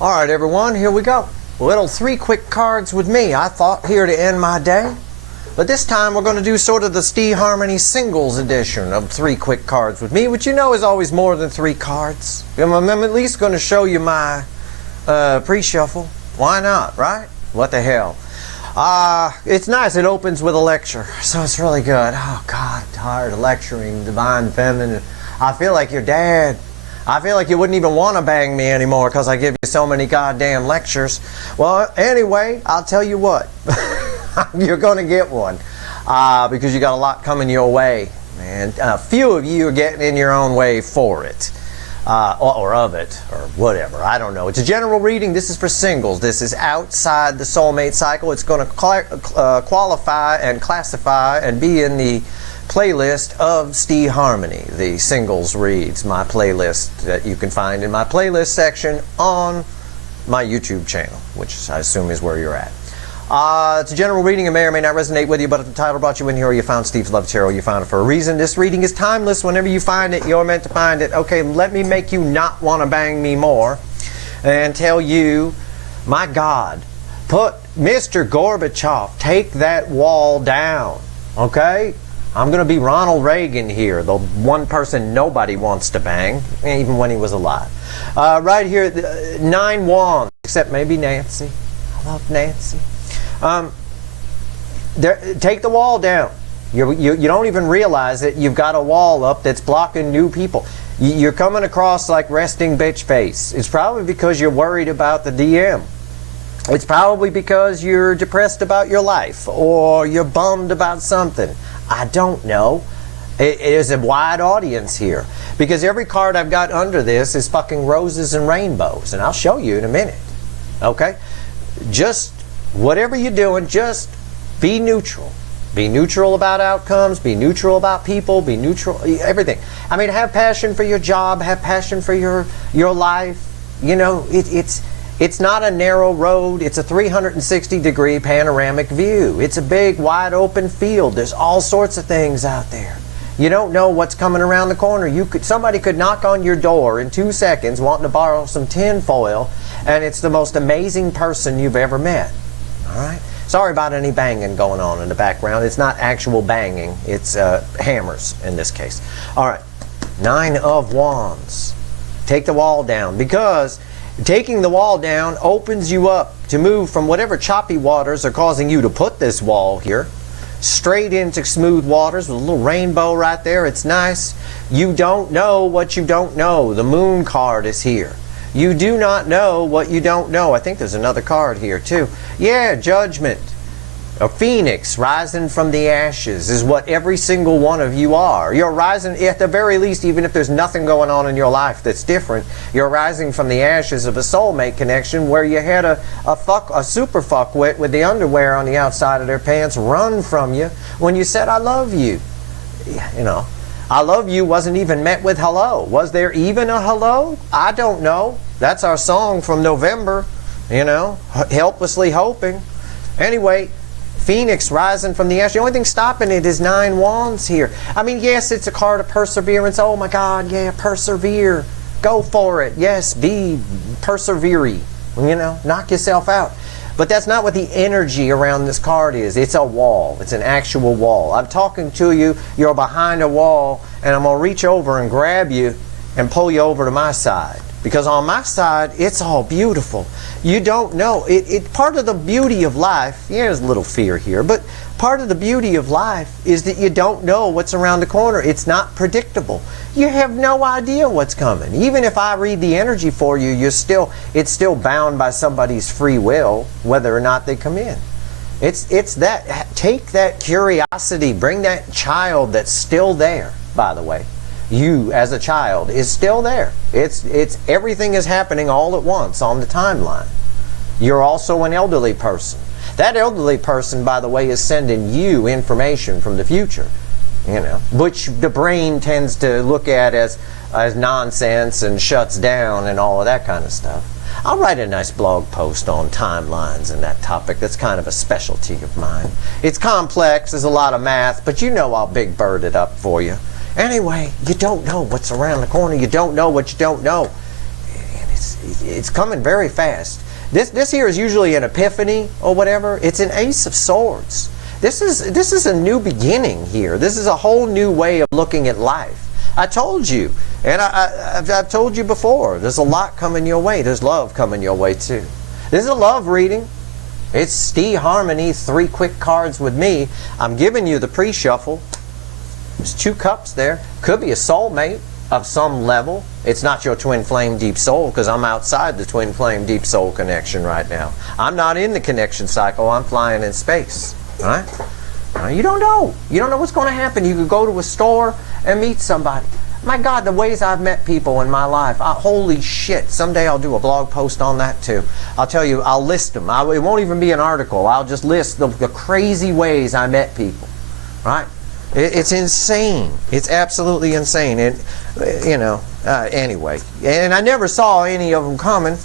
Alright everyone, here we go. Little 3 quick cards with me, I thought, here to end my day. But this time we're going to do sort of the stEE-Harmony singles edition of 3 quick cards with me, which you know is always more than 3 cards. I'm at least going to show you my pre-shuffle. Why not, right? What the hell. It's nice, it opens with a lecture, so it's really good. Oh God, I'm tired of lecturing Divine Feminine. I feel like your dad. I feel like you wouldn't even want to bang me anymore because I give you so many goddamn lectures. Well, anyway, I'll tell you what. You're going to get one because you got a lot coming your way, man. A few of you are getting in your own way for it. Or of it, or whatever. I don't know. It's a general reading. This is for singles. This is outside the soulmate cycle. It's going to qualify and classify and be in the playlist of stEE-Harmony, the singles reads, my playlist that you can find in my playlist section on my YouTube channel, which I assume is where you're at. It's a general reading. It may or may not resonate with you, but if the title brought you in here or you found Steve's Love Tarot, you found it for a reason. This reading is timeless. Whenever you find it, you're meant to find it. Okay, let me make you not want to bang me more and tell you, my God, put Mr. Gorbachev, take that wall down, okay? I'm going to be Ronald Reagan here, the one person nobody wants to bang, even when he was alive. Right here, 9 wands, except maybe Nancy. I love Nancy. Take the wall down. You don't even realize that you've got a wall up that's blocking new people. You're coming across like resting bitch face. It's probably because you're worried about the DM. It's probably because you're depressed about your life or you're bummed about something. I don't know. It is a wide audience here because every card I've got under this is fucking roses and rainbows, and I'll show you in a minute. Okay? Just whatever you're doing, just be neutral. Be neutral about outcomes, be neutral about people, be neutral, everything. I mean, have passion for your job, have passion for your life. You know, it's not a narrow road, it's a 360-degree panoramic view. It's a big, wide open field. There's all sorts of things out there. You don't know what's coming around the corner. Somebody could knock on your door in 2 seconds wanting to borrow some tin foil, and it's the most amazing person you've ever met. All right? Sorry about any banging going on in the background. It's not actual banging. It's hammers in this case. All right. 9 of Wands. Take the wall down, because taking the wall down opens you up to move from whatever choppy waters are causing you to put this wall here straight into smooth waters with a little rainbow right there. It's nice. You don't know what you don't know. The Moon card is here. You do not know what you don't know. I think there's another card here too. Yeah, Judgment. A phoenix rising from the ashes is what every single one of you are. You're rising, at the very least, even if there's nothing going on in your life that's different, you're rising from the ashes of a soulmate connection where you had a super fuckwit with the underwear on the outside of their pants run from you when you said, I love you. You know, I love you wasn't even met with hello. Was there even a hello? I don't know. That's our song from November, you know, helplessly hoping. Anyway, Phoenix rising from the ash. The only thing stopping it is 9 wands here. I mean, yes, it's a card of perseverance. Oh my God, yeah, persevere. Go for it. Yes, be persevere. You know, knock yourself out. But that's not what the energy around this card is. It's a wall. It's an actual wall. I'm talking to you. You're behind a wall, and I'm going to reach over and grab you and pull you over to my side. Because on my side, it's all beautiful. You don't know. Part of the beauty of life, yeah, there's a little fear here, but part of the beauty of life is that you don't know what's around the corner. It's not predictable. You have no idea what's coming. Even if I read the energy for you, it's still bound by somebody's free will, whether or not they come in. It's that, take that curiosity, bring that child that's still there, by the way. You as a child is still there. It's everything is happening all at once on the timeline. You're also an elderly person. That elderly person, by the way, is sending you information from the future, you know, which the brain tends to look at as nonsense and shuts down and all of that kind of stuff. I'll write a nice blog post on timelines and that topic. That's kind of a specialty of mine. It's complex, there's a lot of math, but you know I'll big bird it up for you. Anyway, you don't know what's around the corner. You don't know what you don't know. And it's coming very fast. This here is usually an epiphany or whatever. It's an Ace of Swords. This is a new beginning here. This is a whole new way of looking at life. I told you, and I've told you before, there's a lot coming your way. There's love coming your way too. This is a love reading. It's stEE-Harmony, 3 quick cards with me. I'm giving you the pre-shuffle. There's 2 cups there. Could be a soulmate of some level. It's not your twin flame deep soul, because I'm outside the twin flame deep soul connection right now. I'm not in the connection cycle. I'm flying in space. Right? You don't know. You don't know what's going to happen. You could go to a store and meet somebody. My God, the ways I've met people in my life. Holy shit. Someday I'll do a blog post on that too. I'll tell you, I'll list them. It won't even be an article. I'll just list the crazy ways I met people. Right? It's insane. It's absolutely insane. And, anyway. And I never saw any of them coming.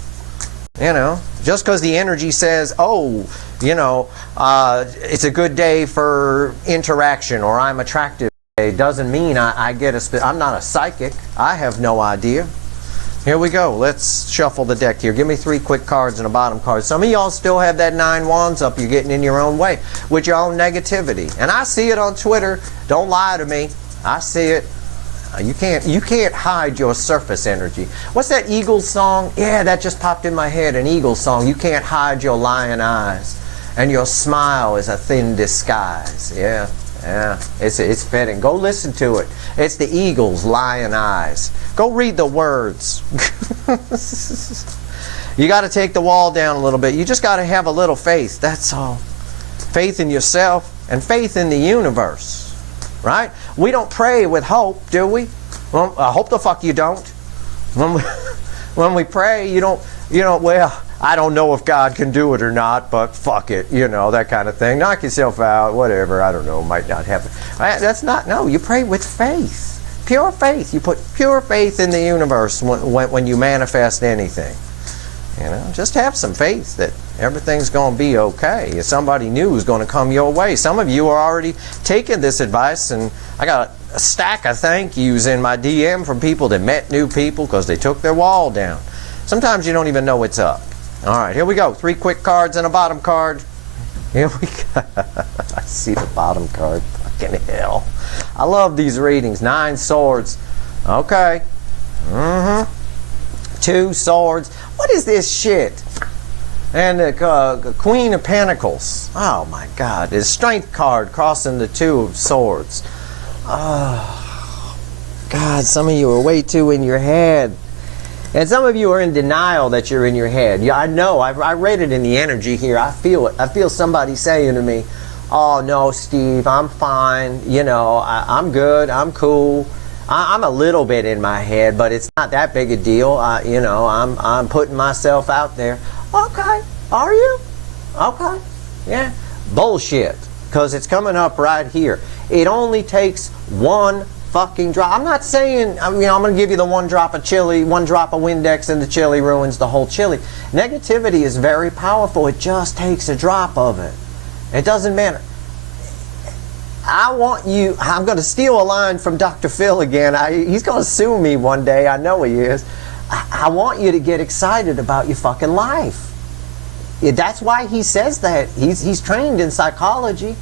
Just because the energy says, oh, it's a good day for interaction, or I'm attractive today, doesn't mean I get I'm not a psychic. I have no idea. Here we go. Let's shuffle the deck here. Give me 3 quick cards and a bottom card. Some of y'all still have that 9 wands up. You're getting in your own way with your own negativity. And I see it on Twitter. Don't lie to me. I see it. You can't hide your surface energy. What's that Eagles song? Yeah, that just popped in my head. An Eagles song. You can't hide your lion eyes. And your smile is a thin disguise. Yeah. It's fitting. Go listen to it. It's the Eagles, Lion Eyes. Go read the words. You got to take the wall down a little bit. You just got to have a little faith. That's all. Faith in yourself and faith in the universe. Right? We don't pray with hope, do we? Well, I hope the fuck you don't. When we pray, you don't, well, I don't know if God can do it or not, but fuck it, that kind of thing. Knock yourself out, whatever, I don't know, might not happen. That's not, no, you pray with faith. Pure faith. You put pure faith in the universe when you manifest anything. Just have some faith that everything's going to be okay. If somebody new is going to come your way. Some of you are already taking this advice, and I got a stack of thank yous in my DM from people that met new people because they took their wall down. Sometimes you don't even know what's up. All right, here we go. 3 quick cards and a bottom card. Here we go. I see the bottom card. Fucking hell. I love these readings. 9 swords. Okay. 2 swords. What is this shit? And the Queen of Pentacles. Oh my God. The Strength card crossing the 2 of Swords. Oh, God, some of you are way too in your head. And some of you are in denial that you're in your head. Yeah, I know. I read it in the energy here. I feel it. I feel somebody saying to me, oh, no, Steve, I'm fine. I'm good. I'm cool. I'm a little bit in my head, but it's not that big a deal. I'm putting myself out there. Okay. Are you? Okay. Yeah. Bullshit. Because it's coming up right here. It only takes 1 fucking drop. I'm not saying, I'm going to give you the 1 drop of chili, 1 drop of Windex, and the chili ruins the whole chili. Negativity is very powerful. It just takes a drop of it. It doesn't matter. I'm going to steal a line from Dr. Phil again. He's going to sue me one day. I know he is. I want you to get excited about your fucking life. That's why he says that. He's trained in psychology.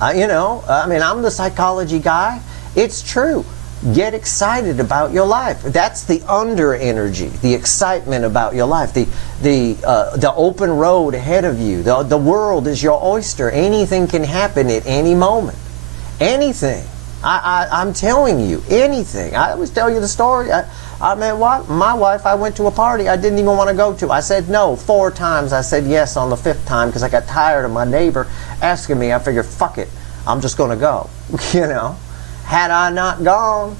I'm the psychology guy. It's true. Get excited about your life. That's the under energy, the excitement about your life, the open road ahead of you. The world is your oyster. Anything can happen at any moment. Anything. I'm telling you, anything. I always tell you the story. I met my wife. I went to a party I didn't even want to go to. I said no 4 times. I said yes on the 5th time because I got tired of my neighbor asking me. I figured, fuck it, I'm just going to go. Had I not gone,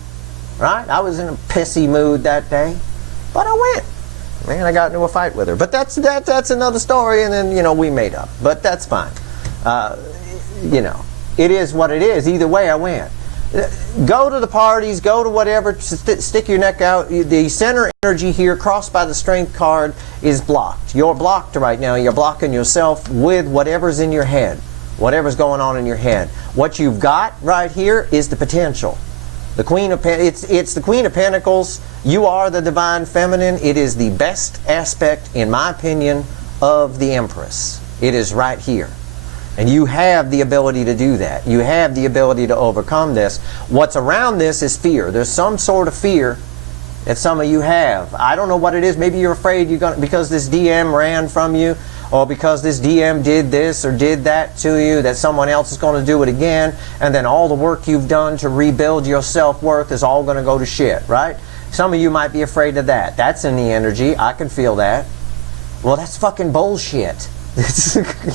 right? I was in a pissy mood that day, but I went. Man, I got into a fight with her. But that's another story, and then, we made up. But that's fine. It is what it is. Either way, I went. Go to the parties, go to whatever, stick your neck out. The center energy here, crossed by the Strength card, is blocked. You're blocked right now. You're blocking yourself with whatever's in your head. Whatever's going on in your head. What you've got right here is the potential. The Queen of it's the Queen of Pentacles. You are the divine feminine. It is the best aspect, in my opinion, of the Empress. It is right here. And you have the ability to do that. You have the ability to overcome this. What's around this is fear. There's some sort of fear that some of you have. I don't know what it is. Maybe you're afraid you're gonna, because this DM ran from you, or because this DM did this or did that to you, that someone else is going to do it again, and then all the work you've done to rebuild your self-worth is all going to go to shit, right? Some of you might be afraid of that. That's in the energy. I can feel that. Well, that's fucking bullshit.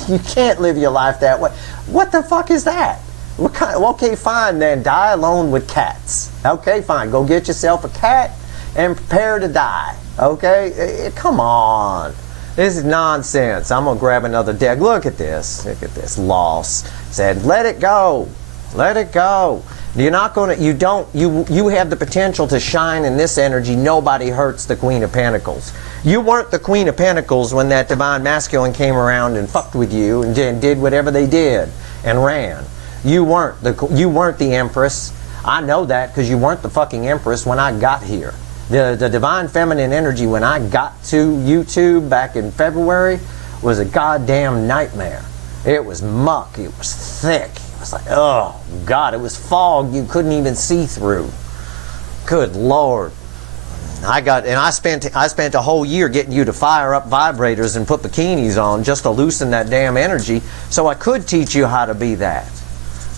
You can't live your life that way. What the fuck is that? What kind? Okay, fine then. Die alone with cats. Okay, fine. Go get yourself a cat and prepare to die. Okay? Come on. This is nonsense. I'm going to grab another deck. Look at this. Look at this. Loss. Said, let it go. Let it go. You're not going to, you have the potential to shine in this energy. Nobody hurts the Queen of Pentacles. You weren't the Queen of Pentacles when that divine masculine came around and fucked with you and did whatever they did and ran. You weren't the Empress. I know that because you weren't the fucking Empress when I got here. The divine feminine energy when I got to YouTube back in February was a goddamn nightmare. It was muck. It was thick. It was like, oh God, it was fog you couldn't even see through. Good Lord. I spent a whole year getting you to fire up vibrators and put bikinis on just to loosen that damn energy so I could teach you how to be that.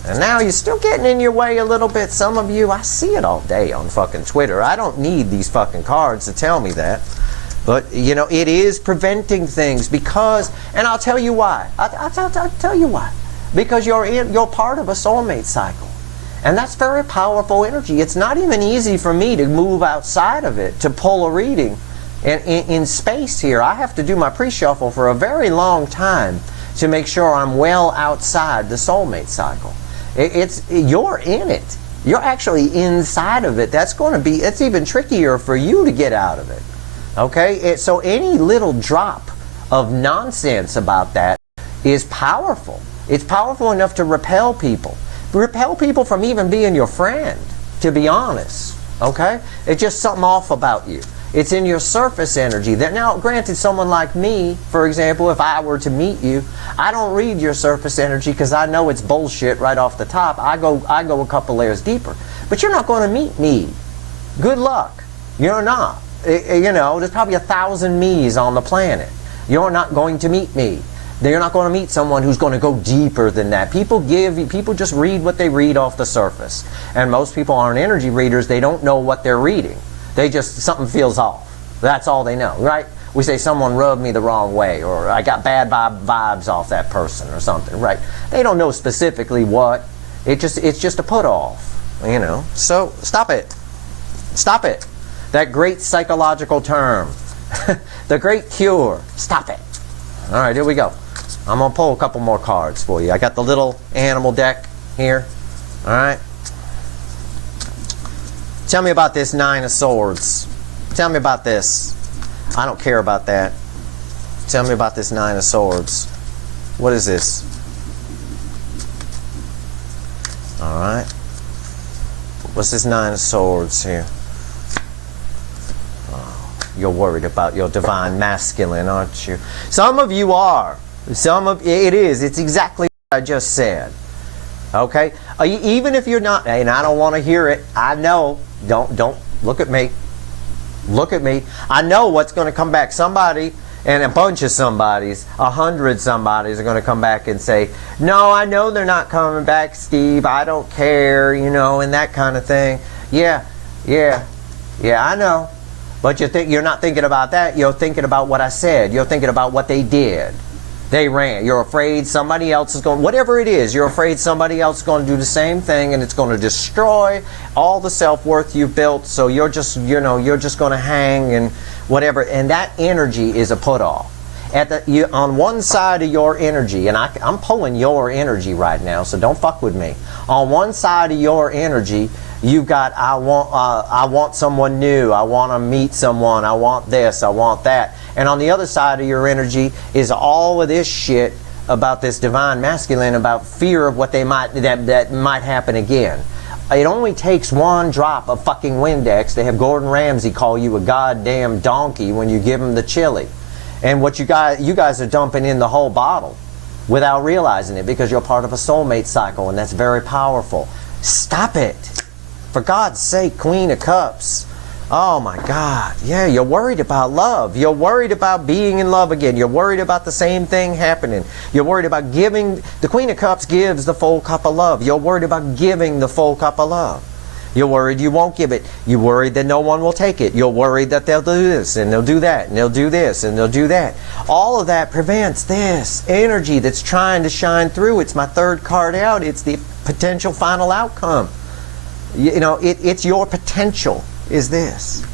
And now you're still getting in your way a little bit, some of you. I see it all day on fucking Twitter. I don't need these fucking cards to tell me that. But, you know, it is preventing things because, and I'll tell you why. I'll tell you why. Because you're part of a soulmate cycle. And that's very powerful energy. It's not even easy for me to move outside of it, to pull a reading. And in space here, I have to do my pre-shuffle for a very long time to make sure I'm well outside the soulmate cycle. You're in it. You're actually inside of it. It's even trickier for you to get out of it. Okay? So any little drop of nonsense about that is powerful. It's powerful enough to repel people. Repel people from even being your friend, to be honest. Okay? It's just something off about you. It's in your surface energy. Now, granted, someone like me, for example, if I were to meet you, I don't read your surface energy because I know it's bullshit right off the top. I go a couple layers deeper. But you're not going to meet me. Good luck. You're not. You know, there's probably 1,000 me's on the planet. You're not going to meet me. You're not going to meet someone who's going to go deeper than that. People just read what they read off the surface. And most people aren't energy readers. They don't know what they're reading. Something feels off. That's all they know, right? We say someone rubbed me the wrong way, or I got bad vibes off that person or something, right? They don't know specifically what. It's just a put off, you know. So stop it. Stop it. That great psychological term. The great cure. Stop it. All right, here we go. I'm going to pull a couple more cards for you. I got the little animal deck here. All right. Tell me about this Nine of Swords. Tell me about this. I don't care about that. Tell me about this Nine of Swords. What is this? All right. What's this Nine of Swords here? Oh, you're worried about your divine masculine, aren't you? Some of you are. It is. It's exactly what I just said. Okay? Even if you're not, and I don't want to hear it. I know. Don't look at me. Look at me. I know what's going to come back. Somebody, and a bunch of somebodies, 100 somebodies are going to come back and say, no, I know they're not coming back, Steve. I don't care, you know, and that kind of thing. Yeah, I know. But you're not thinking about that. You're thinking about what I said. You're thinking about what they did. They ran. You're afraid somebody else is going, whatever it is, you're afraid somebody else is going to do the same thing and it's going to destroy all the self-worth you've built. So you're just going to hang and whatever. And that energy is a put-off. On one side of your energy, and I'm pulling your energy right now, so don't fuck with me. On one side of your energy, you've got, I want someone new, I want to meet someone, I want this, I want that. And on the other side of your energy is all of this shit about this divine masculine, about fear of what that might happen again. It only takes one drop of fucking Windex to have Gordon Ramsay call you a goddamn donkey when you give him the chili. And what you guys are dumping in the whole bottle without realizing it, because you're part of a soulmate cycle, and that's very powerful. Stop it. For God's sake, Queen of Cups. Oh my God. Yeah, you're worried about love. You're worried about being in love again. You're worried about the same thing happening. You're worried about giving. The Queen of Cups gives the full cup of love. You're worried about giving the full cup of love. You're worried you won't give it. You're worried that no one will take it. You're worried that they'll do this and they'll do that and they'll do this and they'll do that. All of that prevents this energy that's trying to shine through. It's my third card out. It's the potential final outcome. You know, it's your potential is this.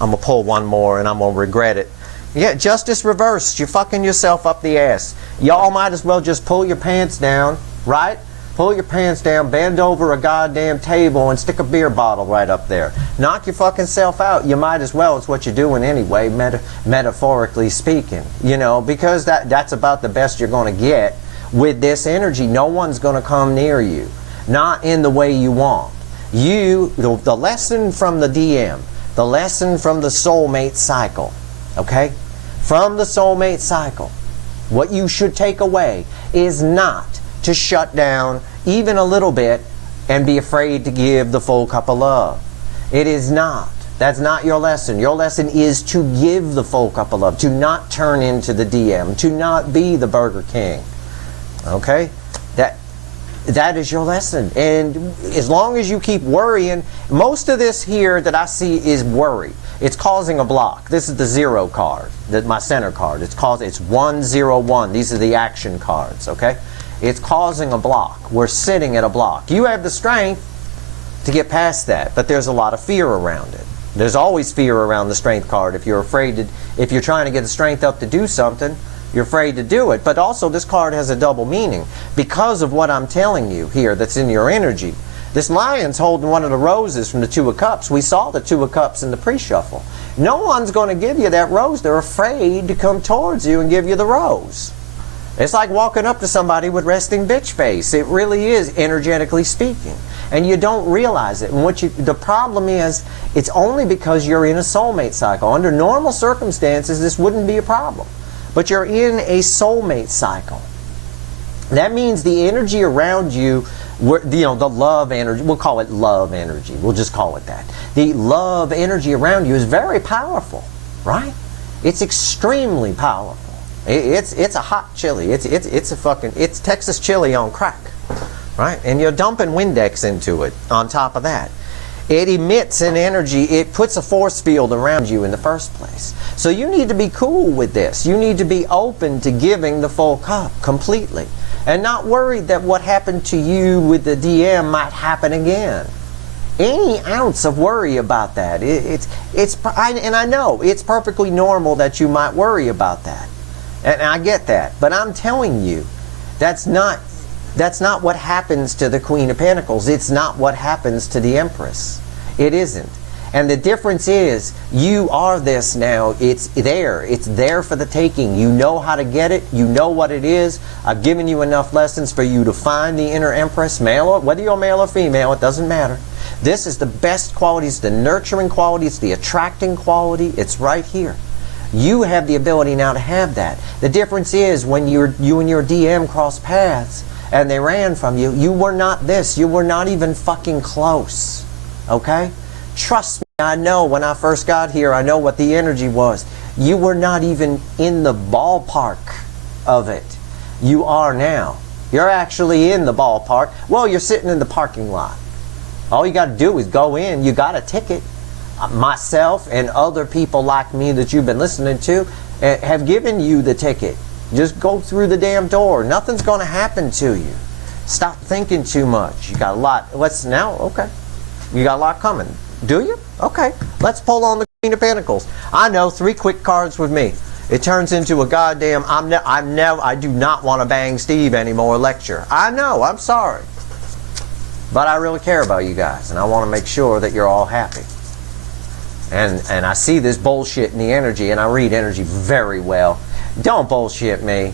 I'm going to pull one more and I'm going to regret it. Yeah, justice reversed. You're fucking yourself up the ass. Y'all might as well just pull your pants down, right? Pull your pants down, bend over a goddamn table and stick a beer bottle right up there. Knock your fucking self out. You might as well. It's what you're doing anyway, metaphorically speaking. You know, because that's about the best you're going to get with this energy. No one's going to come near you. Not in the way you want. The lesson from the DM, the lesson from the soulmate cycle, okay? From the soulmate cycle, what you should take away is not to shut down even a little bit and be afraid to give the full cup of love. It is not. That's not your lesson. Your lesson is to give the full cup of love, to not turn into the DM, to not be the Burger King, okay? That is your lesson. And as long as you keep worrying, most of this here that I see is worry. It's causing a block. This is the 0 card, my center card. It's 101. These are the action cards, okay? It's causing a block. We're sitting at a block. You have the strength to get past that, but there's a lot of fear around it. There's always fear around the strength card. If you're trying to get the strength up to do something, you're afraid to do it. But also this card has a double meaning because of what I'm telling you here that's in your energy. This lion's holding one of the roses from the 2 of Cups. We saw the 2 of Cups in the pre-shuffle. No one's going to give you that rose. They're afraid to come towards you and give you the rose. It's like walking up to somebody with resting bitch face. It really is, energetically speaking. And you don't realize it. And the problem is, it's only because you're in a soulmate cycle. Under normal circumstances, this wouldn't be a problem. But you're in a soulmate cycle. That means the energy around you, the love energy, we'll call it love energy. We'll just call it that. The love energy around you is very powerful, right? It's extremely powerful. It's a hot chili. It's Texas chili on crack, right? And you're dumping Windex into it on top of that. It emits an energy. It puts a force field around you in the first place. So you need to be cool with this. You need to be open to giving the full cup completely. And not worried that what happened to you with the DM might happen again. Any ounce of worry about that. And I know it's perfectly normal that you might worry about that. And I get that. But I'm telling you, that's not what happens to the Queen of Pentacles. It's not what happens to the Empress. It isn't. And the difference is, you are this now. It's there. It's there for the taking. You know how to get it. You know what it is. I've given you enough lessons for you to find the inner Empress, whether you're male or female, it doesn't matter. This is the best qualities, the nurturing qualities, the attracting quality. It's right here. You have the ability now to have that. The difference is when you and your DM cross paths and they ran from you, you were not this. You were not even fucking close. Okay? Trust me, I know when I first got here, I know what the energy was. You were not even in the ballpark of it. You are now. You're actually in the ballpark. Well, you're sitting in the parking lot. All you got to do is go in. You got a ticket. Myself and other people like me that you've been listening to have given you the ticket. Just go through the damn door. Nothing's going to happen to you. Stop thinking too much. You got a lot. Okay. You got a lot coming. Do you? Okay. Let's pull on the Queen of Pentacles. I know, 3 quick cards with me. It turns into a goddamn I do not want to bang Steve anymore lecture. I know, I'm sorry. But I really care about you guys, and I want to make sure that you're all happy. And I see this bullshit in the energy, and I read energy very well. Don't bullshit me.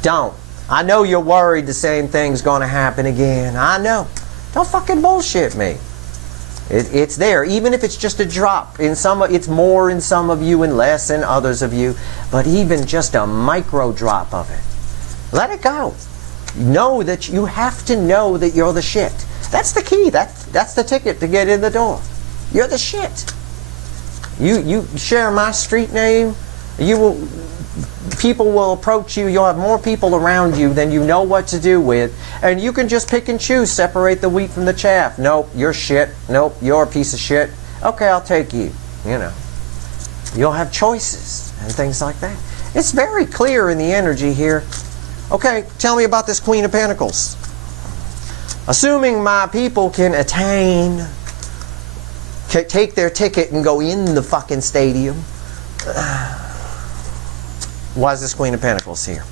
Don't. I know you're worried the same thing's going to happen again. I know. Don't fucking bullshit me. It's there, even if it's just a drop. It's more in some of you and less in others of you, but even just a micro drop of it. Let it go. Know that you have to know that you're the shit. That's the key. That's the ticket to get in the door. You're the shit. You share my street name, people will approach you. You'll have more people around you than you know what to do with, and you can just pick and choose, separate the wheat from the chaff. Nope, you're shit. Nope, you're a piece of shit. Okay, I'll take you. You know, you'll have choices and things like that. It's very clear in the energy here. Okay, tell me about this Queen of Pentacles. Assuming my people can attain, take their ticket and go in the fucking stadium. Why is this Queen of Pentacles here?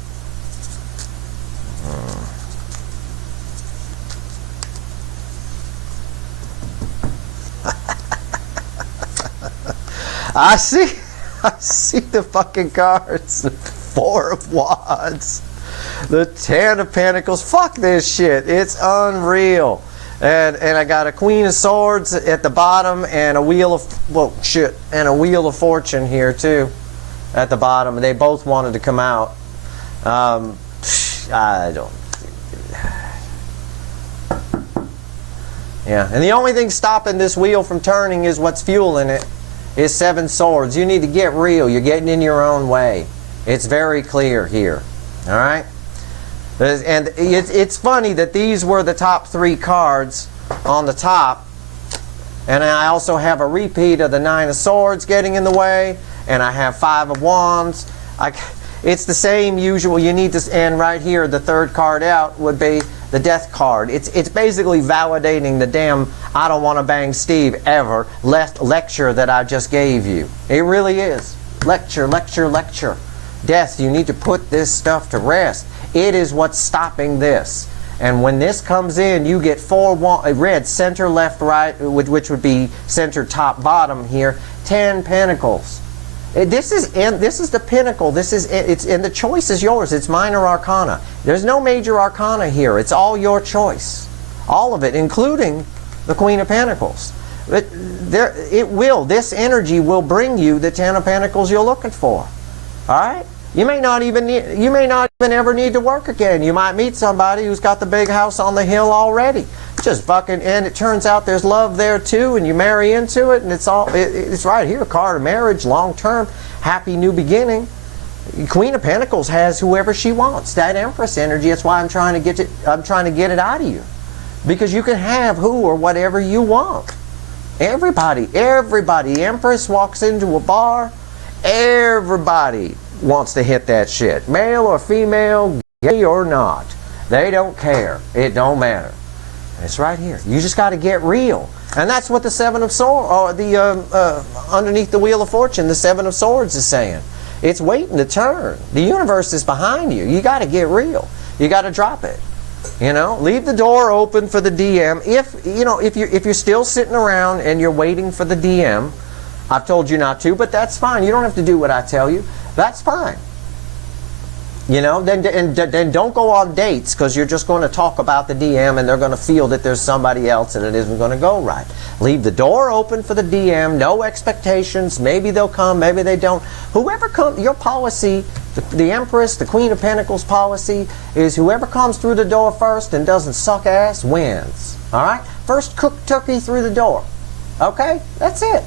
I see the fucking cards. The Four of Wands. The Ten of Pentacles. Fuck this shit. It's unreal. And I got a Queen of Swords at the bottom and a Wheel of, well, shit, and a Wheel of Fortune here too at the bottom. They both wanted to come out. I don't. Yeah, and the only thing stopping this wheel from turning is what's fueling it. Is Seven Swords. You need to get real. You're getting in your own way. It's very clear here. All right? And it's funny that these were the top three cards on the top. And I also have a repeat of the Nine of Swords getting in the way. And I have Five of Wands. It's the same usual. You need to, and right here, the third card out would be the Death card. It's basically validating the damn I don't want to bang Steve ever lecture that I just gave you. It really is. Lecture, lecture, lecture. Death, you need to put this stuff to rest. It is what's stopping this. And when this comes in, you get four red, center, left, right, which would be center, top, bottom here. 10 Pentacles. This is the pinnacle. And the choice is yours. It's minor arcana. There's no major arcana here. It's all your choice. All of it, including the Queen of Pentacles. This energy will bring you the 10 of Pentacles you're looking for. All right? You may not even ever need to work again. You might meet somebody who's got the big house on the hill already. Just fucking, and it turns out there's love there too, and you marry into it, and it's right here, card of marriage, long term, happy new beginning. Queen of Pentacles has whoever she wants. That Empress energy. That's why I'm trying to get it out of you, because you can have who or whatever you want. Everybody. Empress walks into a bar. Everybody wants to hit that shit, male or female, gay or not. They don't care. It don't matter. It's right here. You just got to get real. And that's what the Seven of Swords, or the underneath the Wheel of Fortune, the Seven of Swords is saying. It's waiting to turn. The universe is behind you. You got to get real. You got to drop it. You know, leave the door open for the DM. If you're still sitting around and you're waiting for the DM, I've told you not to, but that's fine. You don't have to do what I tell you. That's fine. You know, then don't go on dates, because you're just going to talk about the DM and they're going to feel that there's somebody else and it isn't going to go right. Leave the door open for the DM, no expectations. Maybe they'll come, maybe they don't. Whoever comes, your policy, the Empress, the Queen of Pentacles policy is whoever comes through the door first and doesn't suck ass wins. All right? First cooked turkey through the door. Okay? That's it.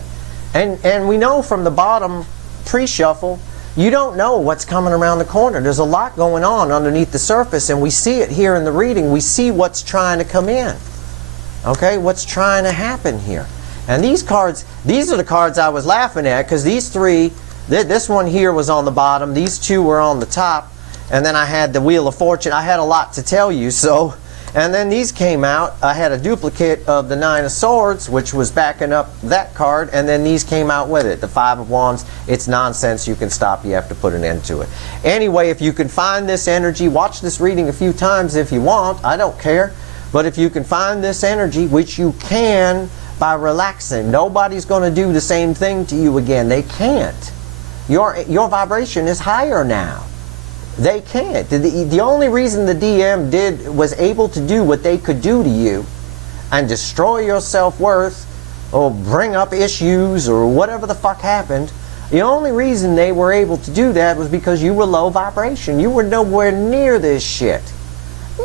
And we know from the bottom pre-shuffle, you don't know what's coming around the corner. There's a lot going on underneath the surface, and we see it here in the reading. We see what's trying to come in. Okay? What's trying to happen here. And these cards, these are the cards I was laughing at, because these three, this one here was on the bottom, these two were on the top, and then I had the Wheel of Fortune. I had a lot to tell you, so... And then these came out. I had a duplicate of the Nine of Swords, which was backing up that card, and then these came out with it. The Five of Wands. It's nonsense. You can stop. You have to put an end to it. Anyway, if you can find this energy, watch this reading a few times if you want. I don't care. But if you can find this energy, which you can by relaxing, nobody's going to do the same thing to you again. They can't. Your vibration is higher now. They can't. The only reason the DM was able to do what they could do to you, and destroy your self-worth or bring up issues or whatever the fuck happened, the only reason they were able to do that was because you were low vibration. You were nowhere near this shit.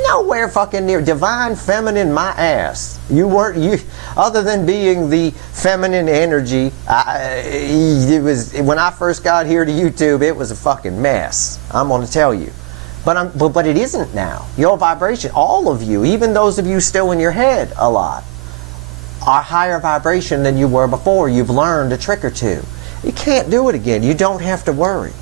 Nowhere fucking near. Divine feminine my ass. You weren't, other than being the feminine energy, it was, when I first got here to YouTube, it was a fucking mess. I'm going to tell you. But it isn't now. Your vibration, all of you, even those of you still in your head a lot, are higher vibration than you were before. You've learned a trick or two. You can't do it again. You don't have to worry.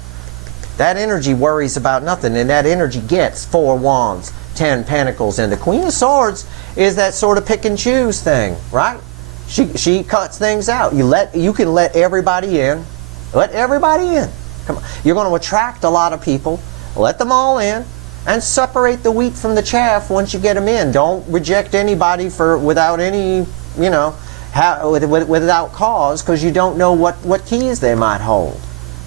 That energy worries about nothing, and that energy gets 4 wands, 10 pentacles, and the Queen of Swords is that sort of pick and choose thing, right? She cuts things out. You can let everybody in. Let everybody in. Come on. You're going to attract a lot of people. Let them all in, and separate the wheat from the chaff once you get them in. Don't reject anybody without any, without cause, because you don't know what keys they might hold.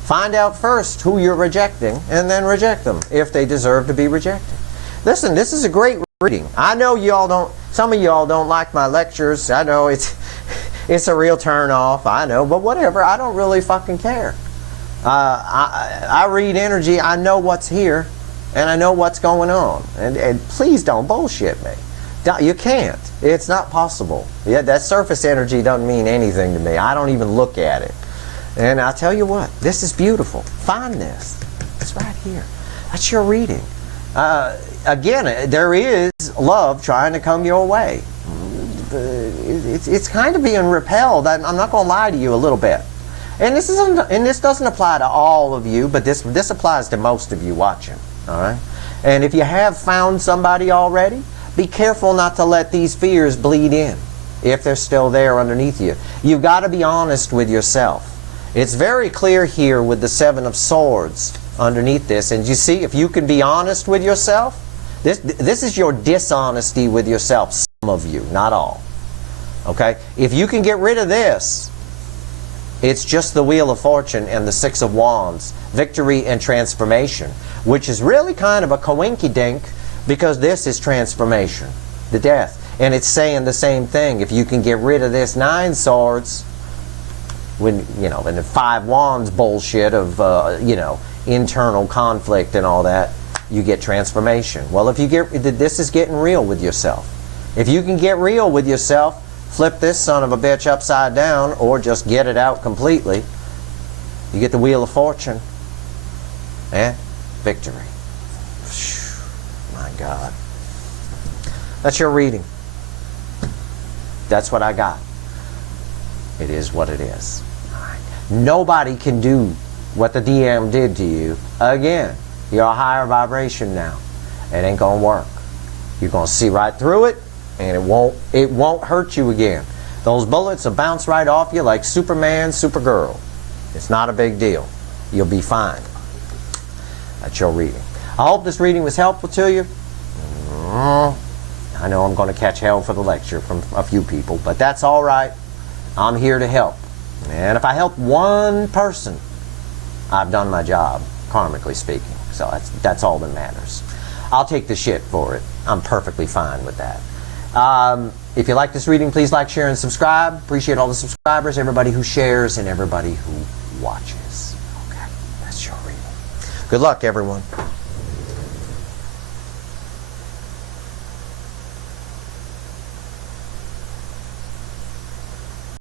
Find out first who you're rejecting, and then reject them if they deserve to be rejected. Listen, this is a great reading. I know some of y'all don't like my lectures. I know it's a real turn off. I know, but whatever. I don't really fucking care. I read energy. I know what's here, and I know what's going on. And please don't bullshit me. You can't. It's not possible. Yeah, that surface energy doesn't mean anything to me. I don't even look at it. And I'll tell you what, this is beautiful. Find this. It's right here. That's your reading. Again, there is love trying to come your way. It's kind of being repelled. I'm not going to lie to you a little bit. And this doesn't apply to all of you, but this applies to most of you watching. All right. And if you have found somebody already, be careful not to let these fears bleed in if they're still there underneath you. You've got to be honest with yourself. It's very clear here with the 7 of Swords underneath this. And you see, if you can be honest with yourself, this is your dishonesty with yourself. Some of you, not all. Okay? If you can get rid of this, it's just the Wheel of Fortune and the 6 of Wands, victory and transformation, which is really kind of a coinky-dink because this is transformation, the death. And it's saying the same thing. If you can get rid of this 9 swords, and the 5 wands bullshit of, internal conflict and all that, you get transformation. Well, this is getting real with yourself. If you can get real with yourself, flip this son of a bitch upside down, or just get it out completely, you get the Wheel of Fortune and victory. My God. That's your reading. That's what I got. It is what it is. Nobody can do what the DM did to you again. You're a higher vibration now. It ain't gonna work. You're gonna see right through it, and it won't hurt you again. Those bullets will bounce right off you like Superman, Supergirl. It's not a big deal. You'll be fine. That's your reading. I hope this reading was helpful to you. I know I'm going to catch hell for the lecture from a few people, but that's all right. I'm here to help. And if I help one person, I've done my job, karmically speaking. So that's all that matters. I'll take the shit for it. I'm perfectly fine with that. If you like this reading, please like, share, and subscribe. Appreciate all the subscribers, everybody who shares, and everybody who watches. Okay, that's your reading. Good luck, everyone.